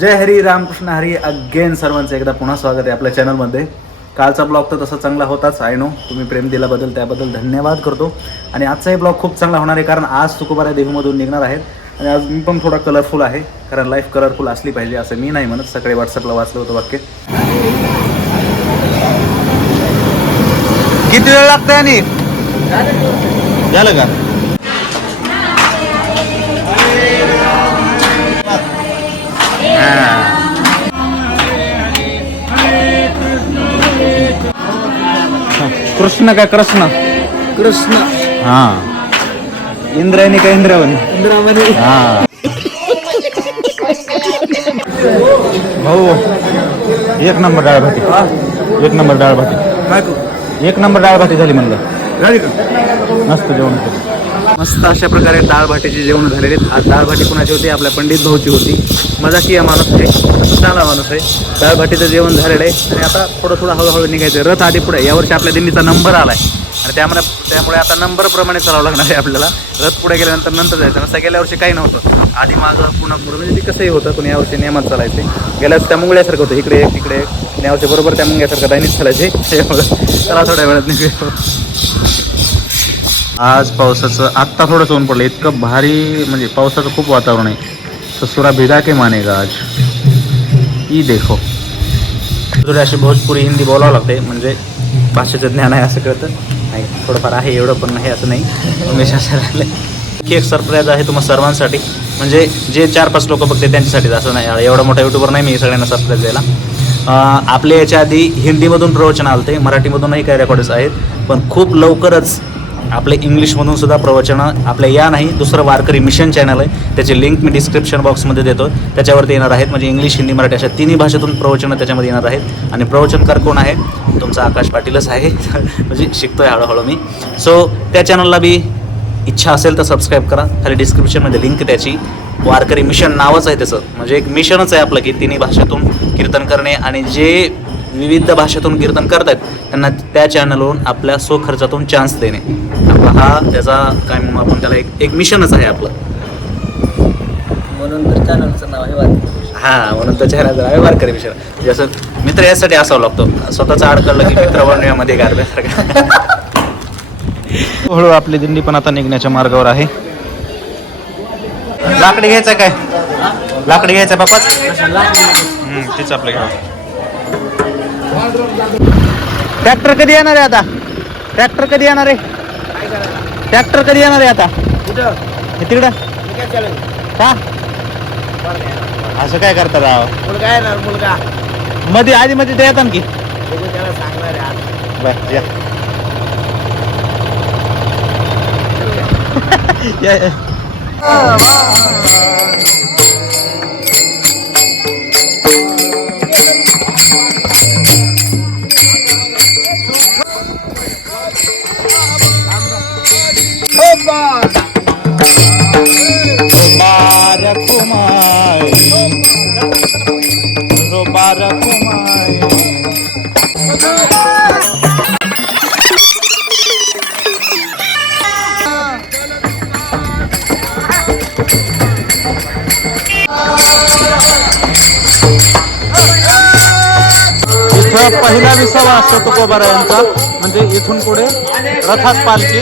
जय Hari Ramkrishna Hari again सर्वांचं एकदा पुन्हा स्वागत आहे आपल्या चॅनलमध्ये. कालचा ब्लॉग तर तसा चांगला होताच आय नो तुम्ही प्रेम दिल्याबद्दल त्याबद्दल धन्यवाद करतो. आणि आजचाही ब्लॉग खूप चांगला होणार आहे कारण आज तुकोबारा देहूमधून निघणार आहेत. आणि आज मी पण थोडा कलरफुल आहे कारण लाईफ कलरफुल असली पाहिजे असं मी नाही म्हणत. सकाळी व्हॉट्सअपला वाचलं होतं वाक्य. किती वेळ लागतंय आणि? झालं का? कृष्ण काय कृष्ण? कृष्ण. हा. इंद्रायणी का इंद्रावणी? इंद्रावणी. हा. भाऊ एक नंबर डाळ भाटी एक नंबर डाळ भाटी काय एक नंबर डाळ भाटी झाली म्हणलं. का? मस्त जेवण केलं. मस्त अशा प्रकारे डाळ भाटीचे जेवण झालेले आहेत. आज डाळ भाटी कुणाची होती? आपल्या पंडित भाऊची होती. मजाकीय माणूस आहे? चांगला माणूस आहे. डाळ भाटीचं जेवण झालेलं आहे. आणि आता थोडं थोडं हळूहळू निघायचं रथ आधी पुढे. यावर्षी आपल्या दिंडीचा नंबर आलाय. आणि त्यामुळे त्यामुळे आता नंबरप्रमाणे चालावं लागणार आहे आपल्याला. रथ पुढे गेल्यानंतर नंतर जायचं. नसतं गेल्या वर्षी काही नव्हतं. आधी मागं पुन्हा पुढं. म्हणजे ते कसंही होतं पण यावर्षी नियमात चालायचे. गेल्या वर्षी त्या मुंगळ्यासारखं होतं. इकडे एक तिकडे एक. यावर्षी बरोबर त्या मुंग्यासारखं दायनीच चालायचे. त्यामुळे चला थोड्या वेळात निघूया. आज पावसाचं आत्ता थोडंसं ऊन पडलं. इतकं भारी म्हणजे पावसाचं खूप वातावरण आहे. ससुरा भिदा के मानेगा आज. ई देखो. थोडी अशी भोजपुरी हिंदी बोलावं लागते म्हणजे भाषेचं ज्ञान आहे असं कळतं. नाही थोडंफार आहे एवढं पण नाही असं नाही. उमेश असं राहिलं की एक सरप्राईज आहे तुम्हा सर्वांसाठी. म्हणजे जे चार पाच लोक बघते त्यांच्यासाठीच असं नाही. एवढा मोठा युट्यूबर नाही मी सगळ्यांना सरप्राईज द्यायला. आपल्या याच्या आधी हिंदीमधून प्रवचन आलते मराठीमधूनही काही रेकॉर्ड्स आहेत. पण खूप लवकरच आपले इंग्लिशमधून सुद्धा प्रवचनं आपल्या या नाही दुसरं वारकरी मिशन चॅनल आहे. त्याची लिंक मी डिस्क्रिप्शन बॉक्समध्ये देतो. त्याच्यावरती येणार आहेत म्हणजे इंग्लिश हिंदी मराठी अशा तिन्ही भाषेतून प्रवचनं त्याच्यामध्ये येणार आहेत. आणि प्रवचनकार कोण आहे? तुमचा आकाश पाटीलच आहे. म्हणजे शिकतोय हळूहळू मी. सो त्या चॅनलला बी इच्छा असेल तर सबस्क्राईब करा. खाली डिस्क्रिप्शनमध्ये लिंक त्याची. वारकरी मिशन नावच आहे त्याचं. म्हणजे एक मिशनच आहे आपलं की तिन्ही भाषेतून कीर्तन करणे आणि जे विविध भाषेतून कीर्तन करतायत त्यांना त्या चॅनलवरून आपल्या स्वखर्चातून चान्स देणे. आपला हा त्याचा काय म्हणू आपण त्याला एक एक मिशनच आहे आपलं. म्हणून तर चॅनलचं नाव आहे वारकरी. हा म्हणून त्या चेहरा आहे वारकरी मिशन. जसं मित्र यासाठी असावं लागतो. स्वतःचा आडकळलं की मित्र बनण्यामध्ये गारब्यासारखा हळू आपली दिंडी पण आता निघण्याच्या मार्गावर आहे. लाकडी घ्यायचं काय? लाकडी घ्यायचं बापा? तेच आपलं घ्या ट्रॅक्टर कधी येणार आहे आता? ट्रॅक्टर कधी येणार आहे? ट्रॅक्टर कधी येणार आहे आता? तिकडं. का असं काय करता राव? मुलगा येणार मुलगा मध्ये आधी मध्ये ते येतात की बघू या सांगणार कुमार। कुमार। बर पहिला विसावा असतो तुकोबारा यांचा म्हणजे इथून पुढे रथात पालखी.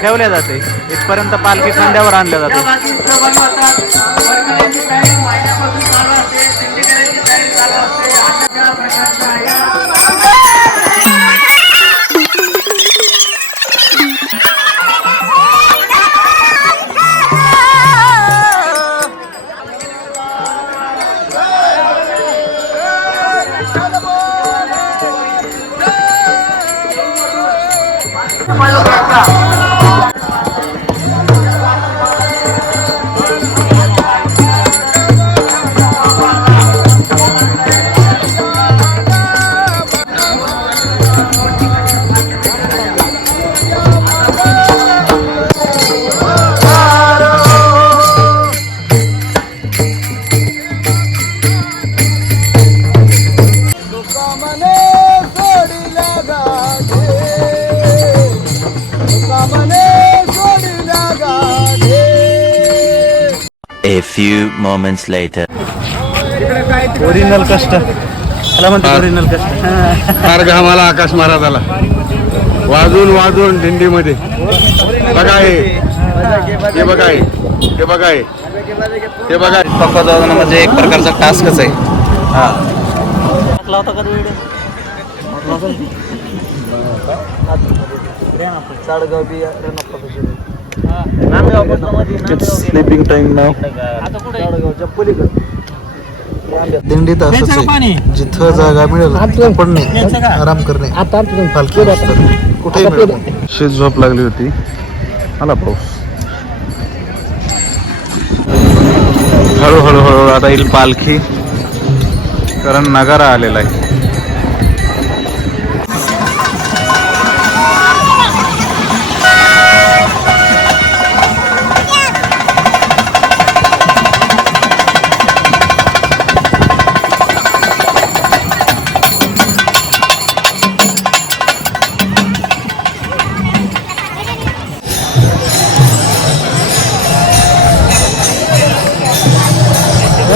ठेवल्या जाते. इथपर्यंत पालखी खांद्यावर आणल्या जाते. A few moments later. Original कष्ट त्याला म्हणते ओरिजिनल कष्ट फार घामाला आकाश महाराजाला वाजून वाजून दिंडीमध्ये. बघा हे. हे बघा हे. हे बघा हे. हे बघा पक्का जाणं म्हणजे एक प्रकारचा टास्कच आहे. हा. स्लीपिंग टाइम नाव दिंडीत असंच आहे. जिथं जागा मिळेल पडणे आराम करणे. पालखी कुठेही मिळत. शीत झोप लागली होती. आला पाऊस. हळूहळू हळूहळू आता येईल पालखी. कारण नगारा आलेला आहे.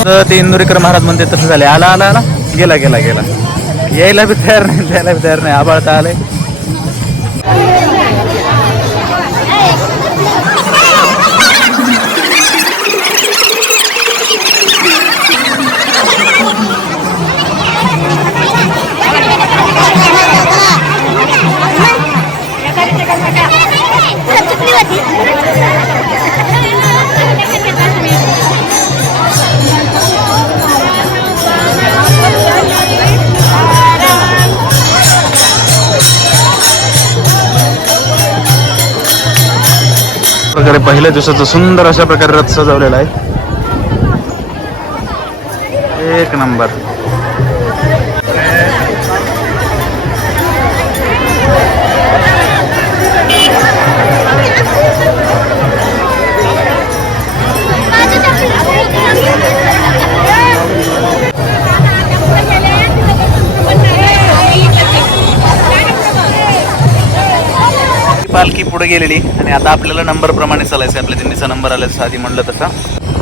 तर ते इंदुरीकर महाराज म्हणते तसं झाले आला आला आला. गेला गेला गेला. यायला बी तयार नाही जायला बी तयार नाही. आभाळता आले आलंय. प्रकारे पहिल्या दिवसाचं सुंदर अशा प्रकारे रथ सजवलेला आहे. एक नंबर. पुढे गेलेली. आणि आता आपल्याला नंबर प्रमाणे चालायचं आहे आपल्या दिंडीचा नंबर आला आधी म्हणलं तसा.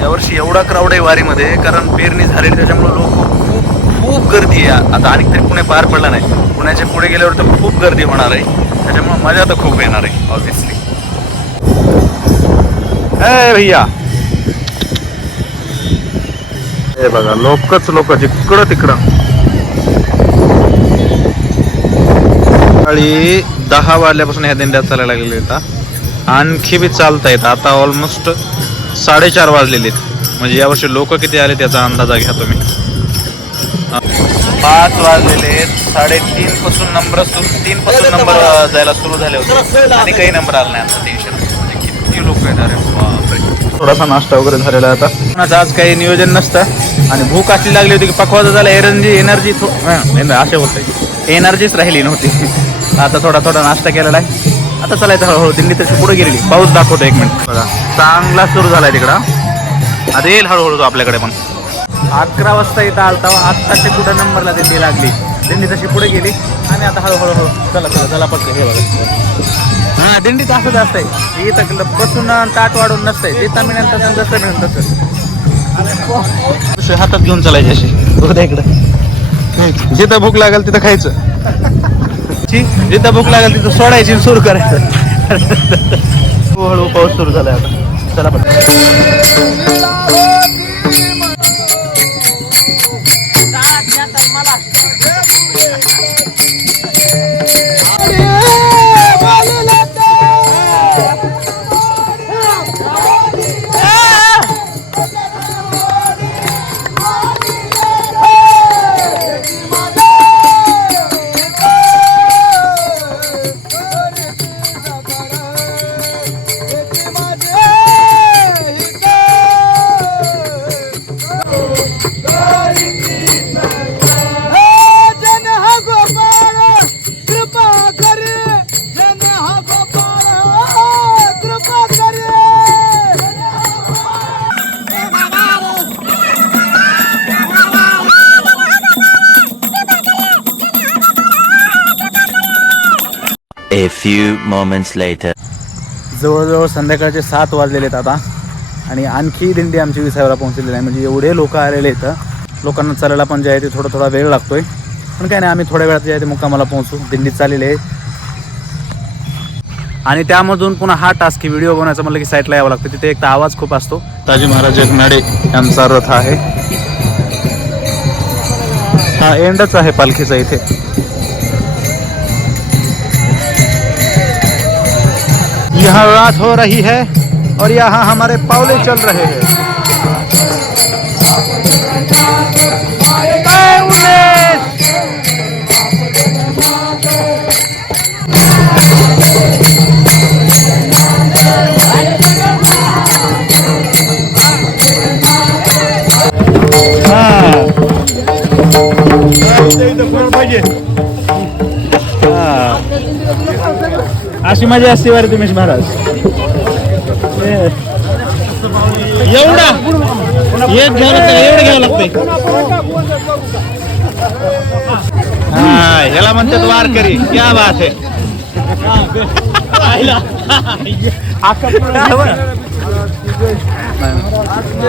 यावर्षी एवढा क्राऊड आहे वारीमध्ये कारण पेरणी झालेली त्याच्यामुळे लोक खूप खूप गर्दी आहे. आता आणि तरी पुणे पार पडला नाही. पुण्याच्या पुढे गेल्यावर तर खूप गर्दी होणार आहे. त्याच्यामुळे मजा तर खूप येणार आहे ऑब्विसली ए भैया. हे बघा लोकच लोक जिकडं तिकडं. दहा वाजल्यापासून ह्या दिंड्या चालायला लागलेल्या आहेत आणखी बी चालता येत. आता ऑलमोस्ट साडेचार वाजलेले आहेत. म्हणजे यावर्षी लोक किती आले त्याचा अंदाजा घ्या तुम्ही. पाच वाजलेले आहेत. साडेतीन पासून नंबर तीन पासून नंबर जायला सुरू झाले होते. आणि काही नंबर आला नाही आता. टेन्शन म्हणजे किती लोक आहेत? अरे थोडासा नाश्ता वगैरे झालेला आता. कोणाचं आज काही नियोजन नसतं. आणि भूक अशी लागली होती की पकवाजा झाला. एनर्जी एनर्जी असे होते एनर्जीच राहिली नव्हती. आता थोडा थोडा नाश्ता केलेला आहे. आता चालायचं हळूहळू दिल्ली तशी पुढे गेलेली. पाऊस दाखवतो एक मिनिट. बघा चांगला सुरू झालाय तिकडं. आता येईल हळूहळू तो आपल्याकडे पण. अकरा वाजता इथं आलता आत्ताच्या कुठं नंबरला दिंडी लागली. दिंडी तशी पुढे गेली. आणि आता हळूहळू हळू चला चला चला पटकन हे बघा. हा दिंडीत असंच असतंय. इथं बसून ताट वाढून नसतंय. जिथं मिळेल तसं जसं मिळेल तसं. हातात घेऊन चालायची अशी. बघा इकडं. जिथं भूक लागेल तिथं खायचं. ची, जिथं भूक लागेल तिथं सोडायची सुरू करायचं. हळूहळू पाऊस सुरू झाला आता. चला पण A few moments later. जवळजवळ संध्याकाळचे सात वाजलेले आहेत आता. आणि आणखी दिंडी आमची विसाव्याला पोहोचलेली आहे. म्हणजे एवढे लोक आलेले आहेत. लोकांना चालायला पण जे आहे ते थोडा थोडा वेळ लागतोय. पण काय नाही आम्ही थोड्या वेळात जे आहे ते मुक्कामाला पोहोचू. दिंडीत चाललेले आहे. आणि त्यामधून पुन्हा हा टास्क व्हिडिओ बनवायचा म्हटलं की साईटला यावं लागतं. तिथे एक तर आवाज खूप असतो. ताजी महाराज जगनाडे यांचा रथ आहे. हा एंडच आहे पालखीचा इथे. यहाँ रात हो रही है और यहाँ हमारे पावले चल रहे हैं। अशी मजा असते वारे तुम्ही महाराज. एवढा? एक घ्यावं लागतं एवढं घ्यावं लागतंय. हा याला म्हणतात वारकरी. क्या बात आहे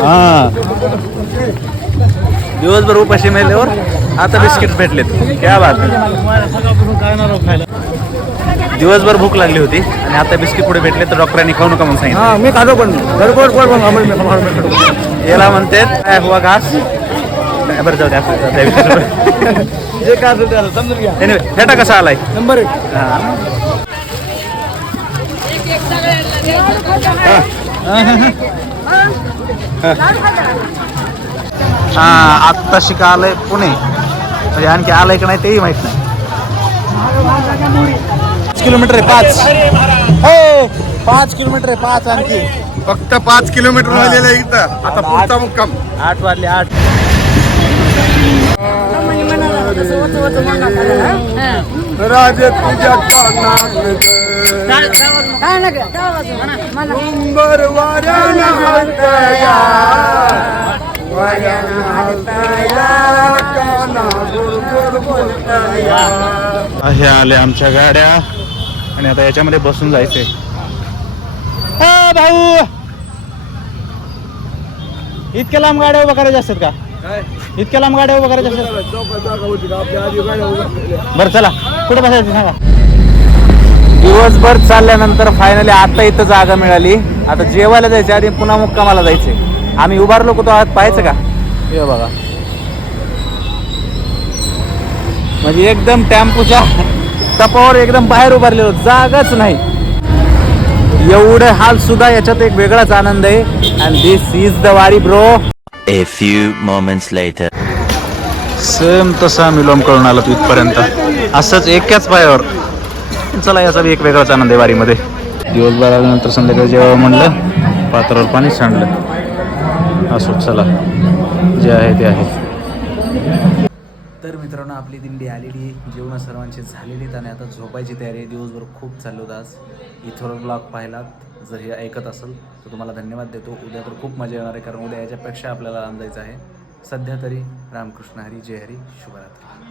हा. दिवसभर उपाशी मेल्यावर आता बिस्किट भेटलेत. क्या बात आहे. दिवसभर भूक लागली होती आणि आता बिस्किट पुढे भेटले तर डॉक्टरांनी खाऊ नका म्हणून सांगितलं. मी खातो पण. मी खातो. याला म्हणतात काय हुआ घास? बरं जाऊ द्या. जे काय असेल ते असेल, समजून घ्या. फेटा कसा आलाय? नंबर एक. हा. हा आत्ता शिका आलंय पुणे. म्हणजे आणखी आलंय का नाही तेही माहीत नाही. पाच किलोमीटर आहे पाच. हो पाच किलोमीटर आहे पाच आणखी. फक्त पाच किलोमीटर राहिलेलं आहे इथं. आता पुढचा मुक्काम. आठ वाजले आठ. राजे तुझ्या कानात नंबर वाऱ्याला हालतया, वाऱ्याला हालतया, काना गोड गोड बोलतया. हे आले आमच्या गाड्या. आणि आता याच्यामध्ये बसून जायचंय. हा, भाऊ! इतक्या लांब गाड्या उभा करायच्या असतात का? इतक्या लांब गाड्या उभा करायच्या असतात. बरं चला. कुठे बसायचं सांगा. दिवसभर चालल्यानंतर फायनली आता इथं जागा मिळाली. आता जेवायला जायचं आधी पुन्हा मुक्कामाला जायचंय आम्ही उभारलो होतो आत पाहायचं का? हे बघा. म्हणजे एकदम टेम्पोच्या टपावर एकदम बाहेर उभारलेलो जागाच नाही. एवढे हाल सुद्धा याच्यात एक वेगळाच आनंद आहे. And this is the Wari bro A few moments later. Same तसा मिलोम करून आला इथपर्यंत. असंच एकाच पायावर. चला याचा एक वेगळाच आनंद आहे वारीमध्ये. दिवसभर आल्यानंतर संध्याकाळी जेव्हा म्हणलं पात्रावर पाणी सांडलं. असो चला. जे आहे ते आहे. आपली दिंडी आलेली जेवण सर्वांची झालेली आणि आता झोपायची तयारी दिवसभर खूप चाललो होतं आज. इथवर ब्लॉग पाहिलात. जर हे ऐकत असेल तर तुम्हाला धन्यवाद देतो. उद्या तर खूप मजा येणार आहे कारण उद्या याच्यापेक्षा आपल्याला लांब जायचं आहे. सध्या तरी रामकृष्ण हरी जय हरी. शुभरात्री.